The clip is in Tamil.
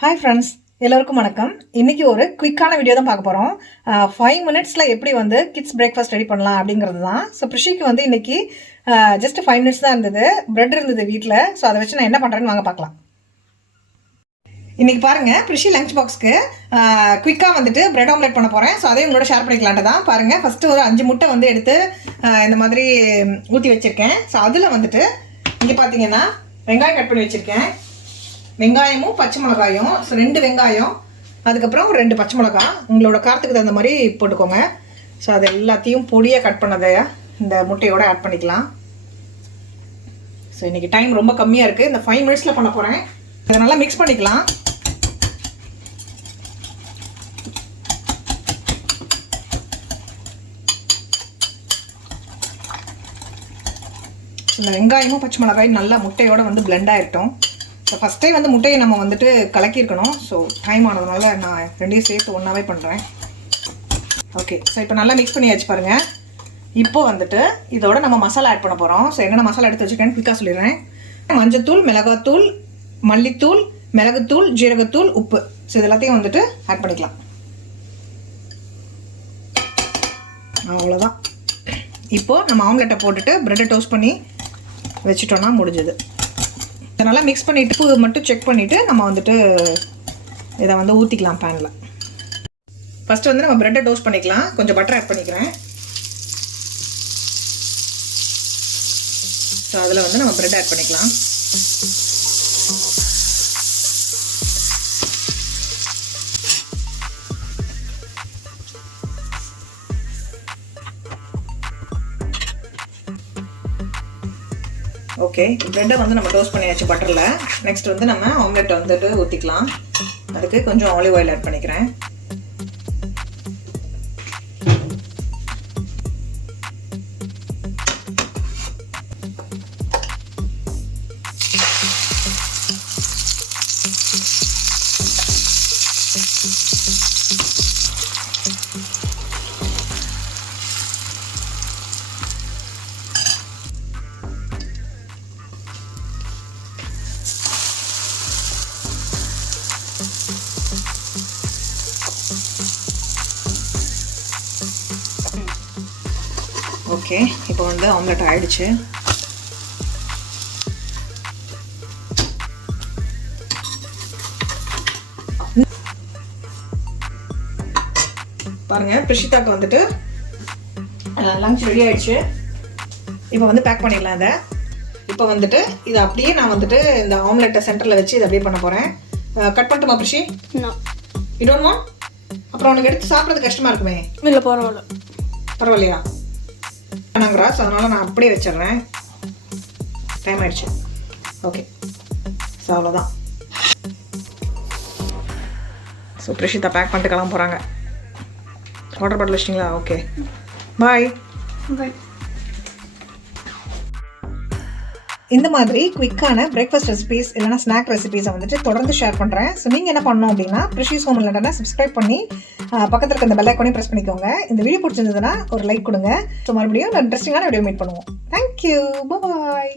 ஹாய் ஃப்ரெண்ட்ஸ், எல்லோருக்கும் வணக்கம். இன்றைக்கி ஒரு குயிக்கான வீடியோ தான் பார்க்க போகிறோம். 5 மினிட்ஸில் எப்படி வந்து கிட்ஸ் பிரேக்ஃபாஸ்ட் ரெடி பண்ணலாம் அப்படிங்கிறது தான். ஸோ ப்ரிஷிக்கு வந்து இன்றைக்கி ஜஸ்ட் 5 மினிட்ஸ் தான் இருந்தது. ப்ரெட் இருந்தது வீட்டில். ஸோ அதை வச்சு நான் என்ன பண்ணுறேன்னு வாங்க பார்க்கலாம். இன்றைக்கி பாருங்கள், ப்ரிஷி லஞ்ச் பாக்ஸ்க்கு குயிக்காக வந்துட்டு ப்ரெட் ஆம்லெட் பண்ண போகிறேன். ஸோ அதையும் உங்களோட ஷேர் பண்ணிக்கலான்ட்டு தான். பாருங்கள், ஃபஸ்ட்டு ஒரு 5 முட்டை வந்து எடுத்து இந்த மாதிரி ஊற்றி வச்சுருக்கேன். ஸோ அதில் வந்துட்டு இங்கே பார்த்தீங்கன்னா வெங்காயம் கட் பண்ணி வச்சுருக்கேன். வெங்காயமும் பச்சை மிளகாயும், ஸோ 2 வெங்காயம், அதுக்கப்புறம் 2 பச்சை மிளகா, உங்களோட காரத்துக்கு தகுந்த மாதிரி போட்டுக்கோங்க. ஸோ அது எல்லாத்தையும் பொடியாக கட் பண்ணதை இந்த முட்டையோடு ஆட் பண்ணிக்கலாம். ஸோ இன்றைக்கி டைம் ரொம்ப கம்மியாக இருக்குது. இந்த 5 மினிட்ஸில் பண்ண போகிறேன். இதை நல்லா மிக்ஸ் பண்ணிக்கலாம். இந்த வெங்காயமும் பச்சை மிளகாயும் நல்லா முட்டையோடு வந்து பிளெண்ட் ஆகிட்டோம். ஸோ ஃபஸ்ட்டே வந்து முட்டையை நம்ம வந்துட்டு கலக்கியிருக்கணும். ஸோ டைம் ஆனதுனால நான் 2யும் சேர்த்து ஒன்றாவே பண்ணுறேன். ஓகே, ஸோ இப்போ நல்லா மிக்ஸ் பண்ணியாச்சு பாருங்கள். இப்போ வந்துட்டு இதோட நம்ம மசாலா ஆட் பண்ண போகிறோம். ஸோ என்னென்ன மசாலா எடுத்து வச்சுருக்கேன்னு குயிக்காக சொல்லிடுறேன். மஞ்சத்தூள், மிளகாத்தூள், மல்லித்தூள், மிளகுத்தூள், ஜீரகத்தூள், உப்பு. ஸோ இது எல்லாத்தையும் வந்துட்டு ஆட் பண்ணிக்கலாம். அவ்வளோதான். இப்போது நம்ம ஆம்லெட்டை போட்டுட்டு ப்ரெட்டை டோஸ்ட் பண்ணி வச்சுட்டோன்னா முடிஞ்சது. இதனால் மிக்ஸ் பண்ணிவிட்டு உப்பு மட்டும் செக் பண்ணிவிட்டு நம்ம வந்துட்டு இதை வந்து ஊற்றிக்கலாம் பேனில். ஃபஸ்ட்டு வந்து நம்ம ப்ரெட்டை டோஸ்ட் பண்ணிக்கலாம். கொஞ்சம் பட்டர் ஆட் பண்ணிக்கிறேன். ஸோ அதில் வந்து நம்ம ப்ரெட் ஆட் பண்ணிக்கலாம். ஓகே, ப்ரெட்டை வந்து நம்ம டோஸ்ட் பண்ணியாச்சு பட்டரில். நெக்ஸ்ட் வந்து நம்ம ஆம்லெட்டை வந்துட்டு ஊற்றிக்கலாம். அதுக்கு கொஞ்சம் ஆலிவ் ஆயில் ஆட் பண்ணிக்கிறேன். ஓகே, இப்போ வந்து ஆம்லெட் ஆயிடுச்சு. பாருங்க, பிரிஷிதாக்கு வந்துட்டு லஞ்ச் ரெடி ஆயிடுச்சு. இப்போ வந்து பேக் பண்ணிடலாம். இதை இப்போ வந்துட்டு இதை அப்படியே நான் வந்துட்டு இந்த ஆம்லெட்டை சென்டரில் வச்சு இதை அப்படியே பண்ண போகிறேன். கட் பண்ணட்டுமா பிரிஷி? You don't want? அப்புறம் உனக்கு எடுத்து சாப்பிட்றது கஷ்டமாக இருக்குமே. இல்லை, பரவாயில்ல. பரவாயில்லையா? வேணாங்கிறா. ஸோ அதனால் நான் அப்படியே வச்சிடுறேன். டைம் ஆயிடுச்சு. ஓகே, ஸோ அவ்வளோதான். ஸோ பிரிஷிதா பேக் பண்ணிட்டு கிளம்ப போகிறாங்க. வாட்டர் பாட்டில் வச்சிட்டிங்களா? Okay, bye. பாய். இந்த மாதிரி குயிக்கான பிரேக்ஃபாஸ்ட் ரெசிபீஸ் இல்லைனா ஸ்நாக் ரெசிபீஸை வந்துட்டு தொடர்ந்து ஷேர் பண்ணுறேன். ஸோ நீங்கள் என்ன பண்ணணும் அப்படின்னா ப்ரிஷிஸ் ஹோம்லெட்டை சப்ஸ்கிரைப் பண்ணி பக்கத்தில் இருக்க இந்த பெல் ஐக்கானையும் ப்ரெஸ் பண்ணிக்கோங்க. இந்த வீடியோ பிடிச்சிருந்ததுன்னா ஒரு லைக் கொடுங்க. ஸோ மறுபடியும் ஒரு இன்ட்ரெஸ்டிங்கான வீடியோ மீட் பண்ணுவோம். தேங்க்யூ, பாய்.